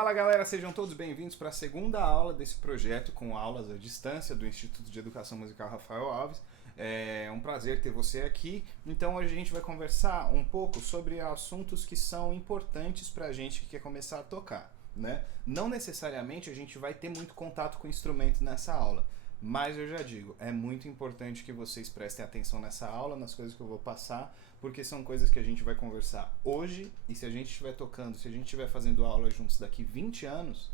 Fala galera, sejam todos bem-vindos para a segunda aula desse projeto com aulas à distância do Instituto de Educação Musical Rafael Alves. É um prazer ter você aqui. Então hoje a gente vai conversar um pouco sobre assuntos que são importantes para a gente que quer começar a tocar, né? Não necessariamente a gente vai ter muito contato com o instrumento nessa aula, mas eu já digo, é muito importante que vocês prestem atenção nessa aula, nas coisas que eu vou passar, porque são coisas que a gente vai conversar hoje, e se a gente estiver tocando, se a gente estiver fazendo aula juntos daqui 20 anos,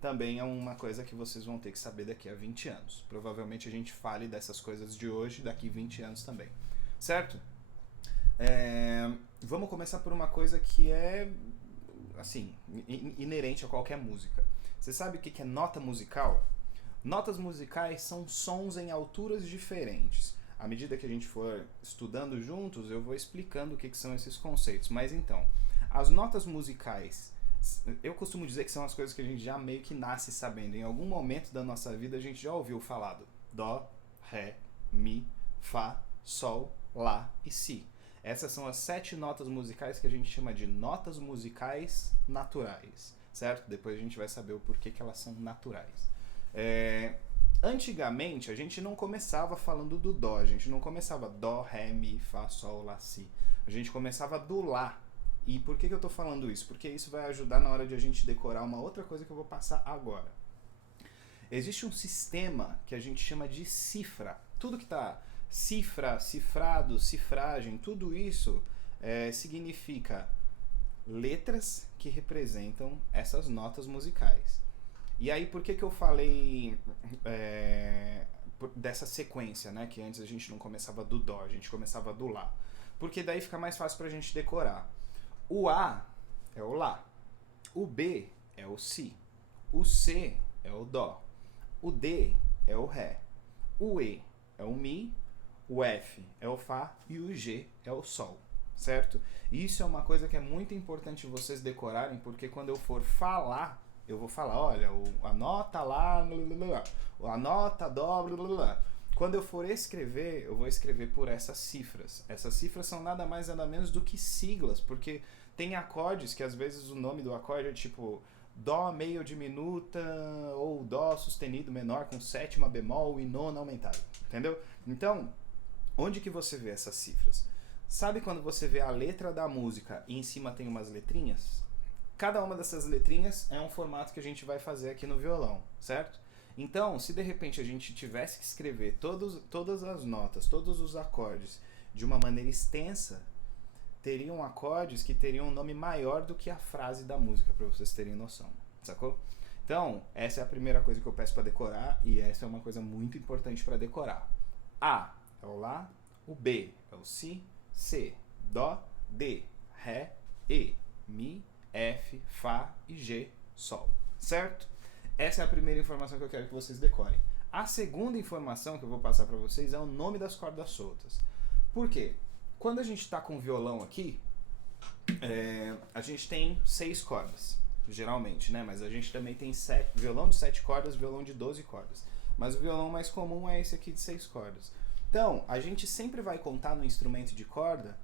também é uma coisa que vocês vão ter que saber daqui a 20 anos. Provavelmente a gente fale dessas coisas de hoje daqui 20 anos também, certo? Vamos começar por uma coisa que é, assim, inerente a qualquer música. Você sabe o que é nota musical? Notas musicais são sons em alturas diferentes. À medida que a gente for estudando juntos, eu vou explicando o que são esses conceitos. Mas então, as notas musicais, eu costumo dizer que são as coisas que a gente já meio que nasce sabendo. Em algum momento da nossa vida a gente já ouviu falar do Dó, Ré, Mi, Fá, Sol, Lá e Si. Essas são as 7 notas musicais que a gente chama de notas musicais naturais, certo? Depois a gente vai saber o porquê que elas são naturais. Antigamente a gente não começava falando do Dó, a gente não começava Dó, Ré, Mi, Fá, Sol, Lá, Si. A gente começava do Lá. E por que eu tô falando isso? Porque isso vai ajudar na hora de a gente decorar uma outra coisa que eu vou passar agora. Existe um sistema que a gente chama de cifra. Tudo que tá cifra, cifrado, cifragem, tudo isso significa letras que representam essas notas musicais. E aí, por que eu falei dessa sequência, né? Que antes a gente não começava do Dó, a gente começava do Lá. Porque daí fica mais fácil pra gente decorar. O A é o Lá. O B é o Si. O C é o Dó. O D é o Ré. O E é o Mi. O F é o Fá. E o G é o Sol. Certo? Isso é uma coisa que é muito importante vocês decorarem, porque quando eu for falar, eu vou falar, olha, a nota Lá, a nota Dó, blá, blá, blá. Quando eu for escrever, eu vou escrever por essas cifras. Essas cifras são nada mais nada menos do que siglas, porque tem acordes que às vezes o nome do acorde é tipo Dó meio diminuta ou Dó sustenido menor com sétima bemol e nona aumentada, entendeu? Então, onde que você vê essas cifras? Sabe quando você vê a letra da música e em cima tem umas letrinhas? Cada uma dessas letrinhas é um formato que a gente vai fazer aqui no violão, certo? Então, se de repente a gente tivesse que escrever todas as notas, todos os acordes de uma maneira extensa, teriam acordes que teriam um nome maior do que a frase da música, para vocês terem noção, sacou? Então, essa é a primeira coisa que eu peço para decorar, e essa é uma coisa muito importante para decorar. A é o Lá, o B é o Si, C, Dó, D, Ré, E, Mi, F, Fá e G, Sol, certo? Essa é a primeira informação que eu quero que vocês decorem. A segunda informação que eu vou passar para vocês é o nome das cordas soltas. Por quê? Quando a gente está com o violão aqui, a gente tem 6 cordas, geralmente, né? Mas a gente também tem violão de 7 cordas, violão de 12 cordas. Mas o violão mais comum é esse aqui de 6 cordas. Então, a gente sempre vai contar no instrumento de corda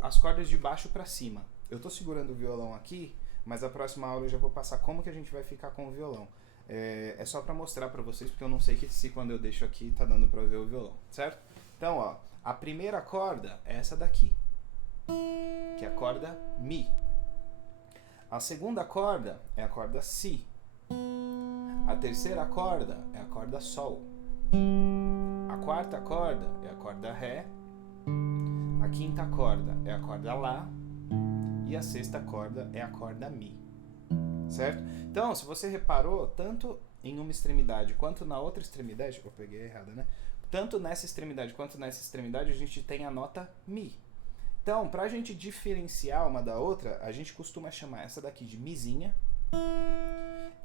as cordas de baixo para cima. Eu estou segurando o violão aqui, mas a próxima aula eu já vou passar como que a gente vai ficar com o violão. É só para mostrar para vocês, porque eu não sei se quando eu deixo aqui tá dando para ver o violão, certo? Então, ó, a primeira corda é essa daqui, que é a corda Mi. A segunda corda é a corda Si. A terceira corda é a corda Sol. A quarta corda é a corda Ré. A quinta corda é a corda Lá. E a sexta corda é a corda Mi, certo? Então, se você reparou, tanto em uma extremidade quanto na outra extremidade, eu peguei errada, né? Tanto nessa extremidade quanto nessa extremidade, a gente tem a nota Mi. Então, pra gente diferenciar uma da outra, a gente costuma chamar essa daqui de Mizinha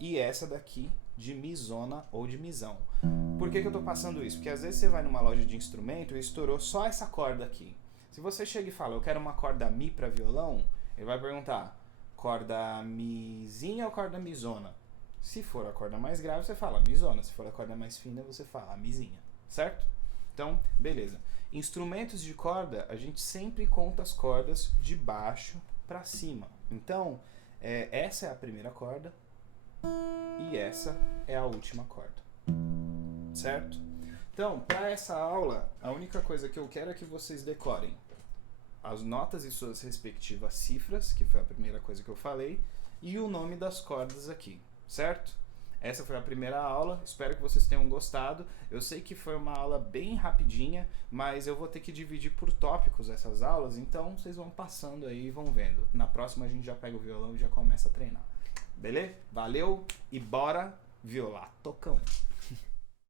e essa daqui de Mizona ou de Mizão. Por que eu tô passando isso? Porque às vezes você vai numa loja de instrumento e estourou só essa corda aqui. Se você chega e fala, eu quero uma corda Mi para violão, ele vai perguntar, corda Mizinha ou corda Mizona? Se for a corda mais grave, você fala Mizona. Se for a corda mais fina, você fala Mizinha, certo? Então, beleza. Instrumentos de corda, a gente sempre conta as cordas de baixo para cima. Então, Essa é a primeira corda e essa é a última corda, certo? Então, para essa aula, a única coisa que eu quero é que vocês decorem as notas e suas respectivas cifras, que foi a primeira coisa que eu falei, e o nome das cordas aqui, certo? Essa foi a primeira aula, espero que vocês tenham gostado. Eu sei que foi uma aula bem rapidinha, mas eu vou ter que dividir por tópicos essas aulas, então vocês vão passando aí e vão vendo. Na próxima a gente já pega o violão e já começa a treinar. Beleza? Valeu e bora violar tocão!